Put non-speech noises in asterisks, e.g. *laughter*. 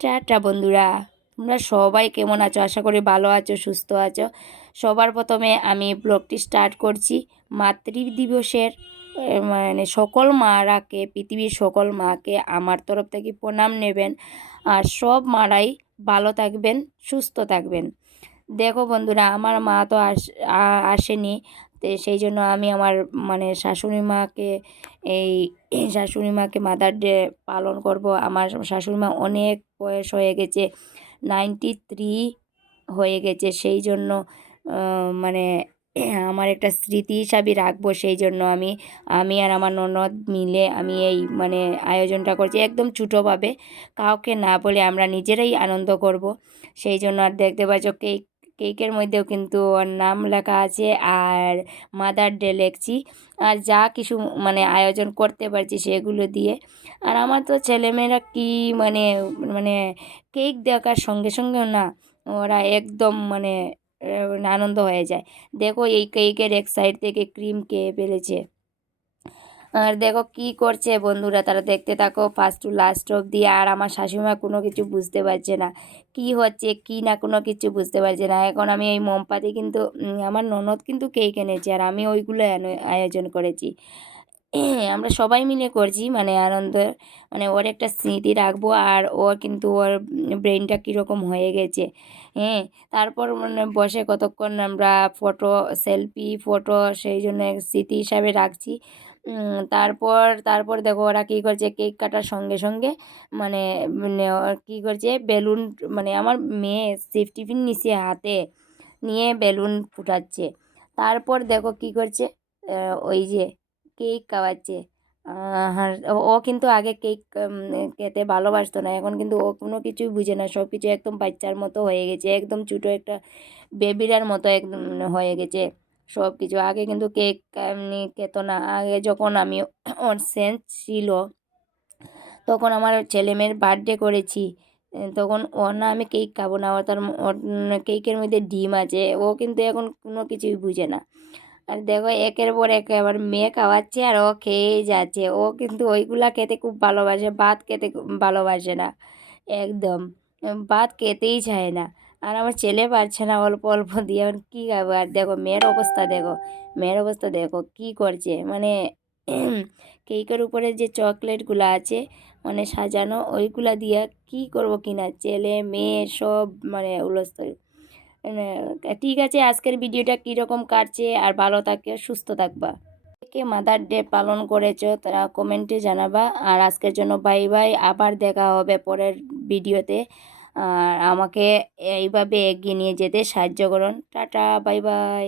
Tata বন্ধুরা। তোমরা সবাই কেমন আছো? আশা করি ভালো আছো, সুস্থ আছো। সবার প্রথমে আমি ব্লগটি স্টার্ট করছি মাতৃ দিবসের মানে সকল মারাকে, পৃথিবীর সকল মাকে আমার তরফ থেকে প্রণাম নেবেন। আর সব মারাই ভালো থাকবেন, সুস্থ থাকবেন। দেখো বন্ধুরা, আমার মা তো আস আসেনি। সেই জন্য আমি আমার মানে শাশুড়ি মাকে এই *clears throat* শাশুড়ি মাকে মাদার ডে পালন করব। আমার শাশুড়ি মা অনেক বয়স হয়ে গেছে নাইনটি থ্রি হয়ে গেছে। সেই জন্য মানে *clears throat* আমার একটা স্মৃতি হিসাবে রাখব সেই জন্য আমি আমি আর আমার ননদ মিলে আমি এই মানে আয়োজনটা করছি একদম ছোটোভাবে। কাউকে না বলে আমরা নিজেরাই আনন্দ করব। সেই জন্য আর দেখতে পাচ্ছ কেক কেকের মধ্যেও কিন্তু ওর নাম লেখা আছে আর মাদার ডে লিখছি আর যা কিছু মানে আয়োজন করতে পারছি সেগুলো দিয়ে। আর আমার তো ছেলেমেয়েরা কি মানে মানে কেক দেখার সঙ্গে সঙ্গে না ওরা একদম মানে আনন্দ হয়ে যায়। দেখো এই কেকের এক সাইড থেকে ক্রিম খেয়ে ফেলেছে। আর দেখো কি করছে বন্ধুরা, তারা দেখতে থাকো ফার্স্ট টু লাস্ট অবধি, আর আমার শাশুমা কোনো কিছু বুঝতে পারছে না। কি হচ্ছে, কি না কোনো কিছু বুঝতে পারছে না। এখন আমি এই মোমপাতি কিন্তু আমার ননদ কিন্তু কেক এনেছে, আর আমি ওইগুলো আয়োজন করেছি। *clears throat* আমরা সবাই মিলে করছি মানে আনন্দ মানে ওর একটা স্মৃতি রাখব, আর ওর কিন্তু ওর ব্রেনটা কীরকম হয়ে গেছে। হ্যাঁ তারপর মানে বসে কতক্ষণ আমরা ফটো সেলফি ফটো সেই জন্য স্মৃতি হিসাবে রাখছি। তারপর তারপর দেখো ওরা কী করছে কেক কাটার সঙ্গে সঙ্গে মানে মানে কী করছে বেলুন মানে আমার মেয়ে সেফ টিফিন নিচে হাতে নিয়ে বেলুন ফুটাচ্ছে। তারপর দেখো কী করছে ওই যে কেক খাওয়াচ্ছে। আহ, আর ও কিন্তু আগে কেক খেতে ভালোবাসতো না এখন কিন্তু ও কোনো কিছুই বুঝে না সব কিছু একদম বাচ্চার মতো হয়ে গেছে একদম ছোটো একটা বেবিরার মতো একদম হয়ে গেছে। সব কিছু আগে কিন্তু কেক এমনি খেত না। আগে যখন আমি সেন্স ছিল তখন আমার ছেলে মেয়ের বার্থডে করেছি তখন ও না আমি কেক খাব না। তার ওর উম, কেকের মধ্যে ডিম আছে। ও কিন্তু এখন কোনো কিছুই বুঝে না। আর দেখো একের পর এক আবার মেয়ে খাওয়াচ্ছে আর ও খেয়েই যাচ্ছে। ও কিন্তু ওইগুলা খেতে খুব ভালোবাসে ভাত খেতে ভালোবাসে না। একদম। ভাত খেতেই চায় না। আর আমার ছেলে পারছে না অল্প অল্প দিয়ে কী খাব? আর দেখো, মেয়ের অবস্থা দেখো, মেয়ের অবস্থা দেখো, কী করছে? মানে কেকের উপরে যে চকলেটগুলো আছে মানে সাজানো, ওইগুলা দিয়ে কী করব কিনা? ছেলে, মেয়ে সব মানে উলস্থল মানে ঠিক আছে, আজকের ভিডিওটা কীরকম কাটছে? আর ভালো থাকে, সুস্থ থাকবা। কে মাদার ডে পালন করেছ, তারা কমেন্টে জানাবা। আর আজকের জন্য বাই বাই আবার দেখা হবে পরের ভিডিওতে। আর আমাকে এইভাবে এগিয়ে নিয়ে যেতে সাহায্য করুন। Tata bye bye.